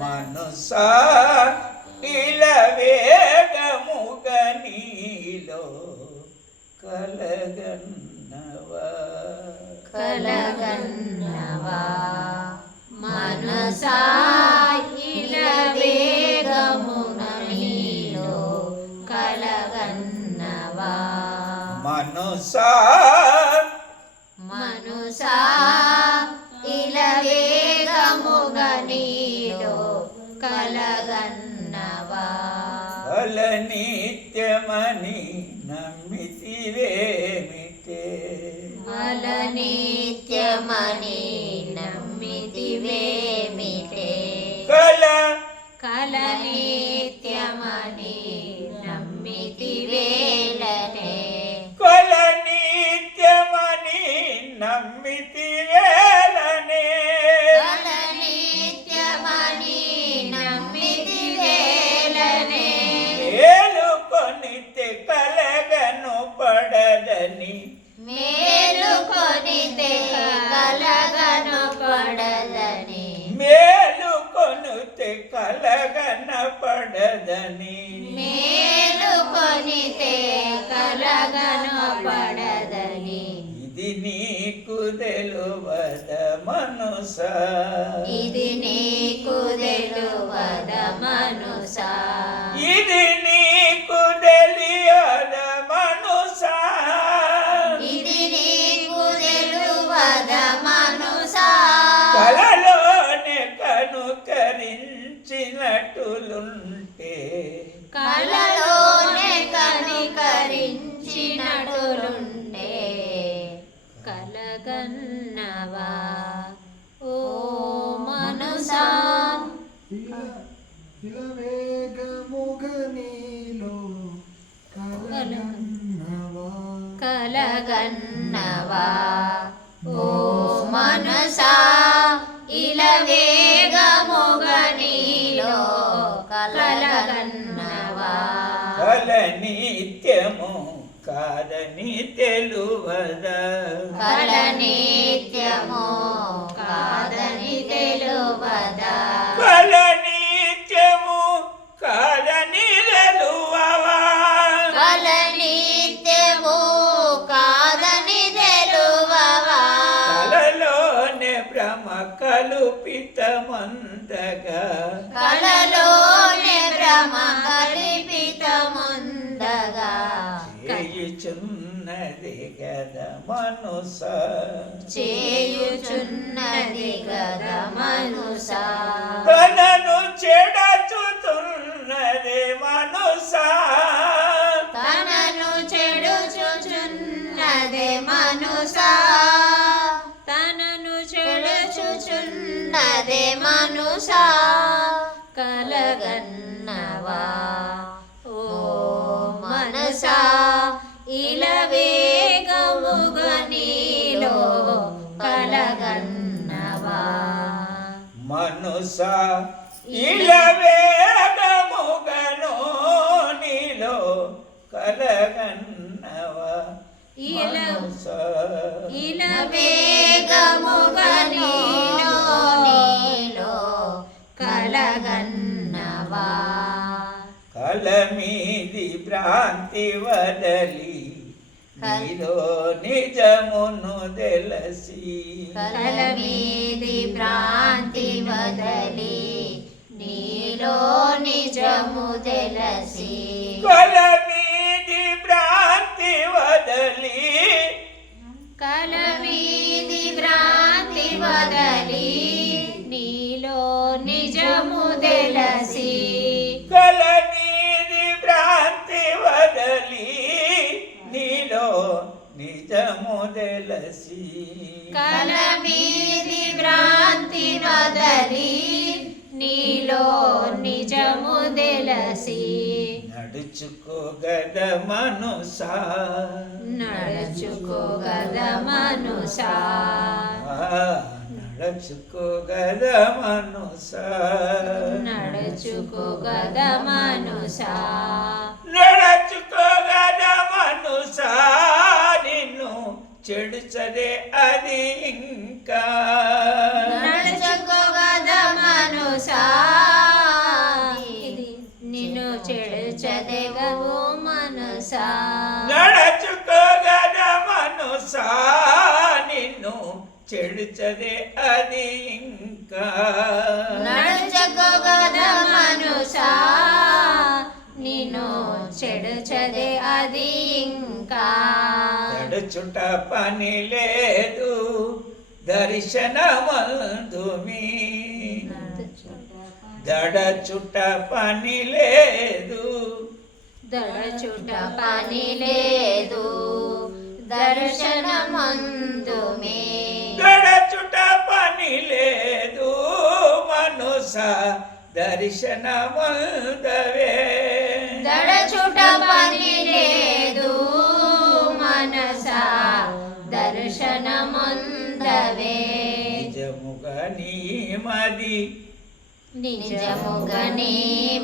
మనసా ఇలా వేగముగ నీలో కలగన్నవా కలగన్నవా మనసా ఇలా వేగముగ నీలో కలగన్నవా మనసా మనసా ఇలా వేగముగ నీలో కలగన్నవా కల నిత్యమని నమ్మితివేమిటే కల నిత్యమని నమ్మితివేమిటే కల నిత్యమని నమ్మితివేలనే కల నిత్యమని నమ్మితివేలనే కల నిత్యమని నమ్మితివేలనే మేలుకొనితే కలగను పడదని మేలుకొనితే కలగను పడదని మేలుకొనితే కలగన పడదని మేలుకొనితే కలగను పడదని ఇది నీకు తెలువద మనసా ఇది నీకు తెలువద మనసా ఇది నీకు తెలియద మనసా ఇది నీకు తెలువద మనసా కలలోనే కనుకరించినట్టులుంటే కలలోనే కనికరించినటులుంటే కలగన్నవా ఓ మనసా ఇలా వేగముగ నీలో కలగన్నవా కలగన్నవా ఓ మనసా ఇలా వేగముగ నీలో కలగన్నవా కల నిత్యము కాదని తెలువదా కల నిత్యము కాదని తెలువదా కల నిత్యము కాదని తెలువవా కల నిత్యము కాదని తెలువవా కలలోనే భ్రమ కలుపితమందగా కలలోనే భ్రమ కల్పితముందగా చేయుచున్నది గద మనసా చేయుచున్నది గద మనసా తనను చెడచుతున్నది మనసా తనను చెడుచుచున్నది మనసా తనను చెడుచుచున్నది మనసా కలగన్నవా ఓ మనసా ఇలా వేగముగ నీలో కలగన్నవా మనసా ఇలా వేగముగను నీలో కలగన్నవా ఇలా మనసా ఇలా వేగముగ నీలో కలగన్నవా కలమీది భ్రాంతి వదలి నీలో నిజమును తెలసి కలమీది భ్రాంతి వదలి నీలో నిజము తెలసి కలమీది భ్రాంతి వదలి కలమీది భ్రాంతి వదలి నీలో నిజము తెలసి కలమీది భ్రాంతి వదలి నీలో నిజము తెలసి కలమీది భ్రాంతి వదలి నీలో నిజము తెలసి నడుచుకోగద మనసా నడుచుకోగద మనసా నడుచుకోగద మనసా నడుచుకోగద మనసా నడుచుకోగద మనసా నిన్ను చెడుచదే అది ఇంకా నడుచుకోగద మనసా చెడుచదే అది ఇంకా నడుచగద మనుషా నిన్ను చెడుచదే అది ఇంకా నడుచుట పని లేదు దర్శనమందుమి దడచుట పని లేదు దడచుట పని లేదు దర్శనమందుమే దడచుట పని లేదు మనుష దర్శనమందవే దడచుట పని లేదు మనసా దర్శనమందవే నిజముగా నీ మది నిజముగా నీ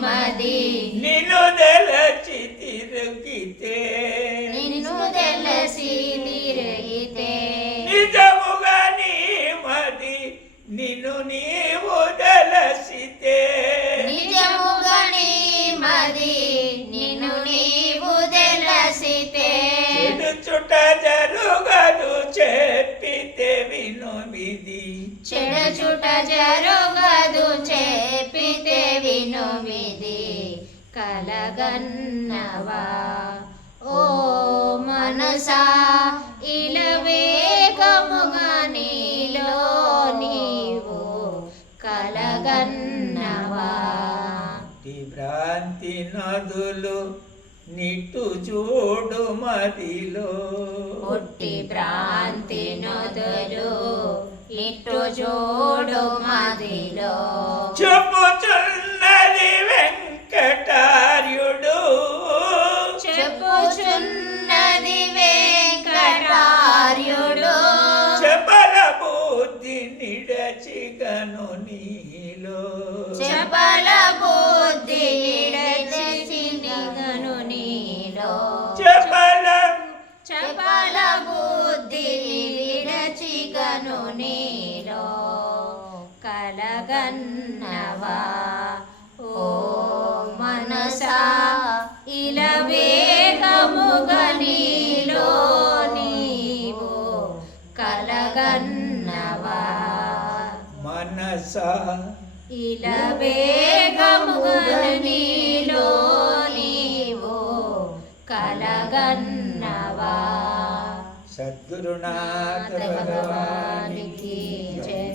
మది నిన్ను తెలచి తిరిగితే నిన్ను తెలిసి తిరిగితే నిజముగా నీ మది నిన్ను నీవు తెలసితే నిజముగా నీ మది నిన్ను నీవు తెలిసితే చెడుచుట జరుగదు చెప్పితే వినుమిది చెడుచుట జరుగదు చెప్పితే వినుమిది కలగన్నవా ఓ మనసా ఇలవేగముగా నీలో నీవు కలగన్నవా ఈ భ్రాంతి నదులు నిట్టు చూడు మదిలో ఒట్టి భ్రాంతి నదులు ఇటు చూడు మదిలో చెప్పుచున్నది వెంకటార్యుడు చెప్పుచున్నది వెంకటార్యుడు చపల బుద్ధి నిడచిగను నీలో చపల బుద్ధి నిడచిగను నీలో చపల చపల బుద్ధి విడచిగను నీలో కలగన్నవా ఓ మనసా ఇలా వేగముగా నీలో నీవు కలగన్నవా మనస ఇలా వేగముగా నీలో నీవు కలగన్నవా సద్గురునాథ భగవానికి జయ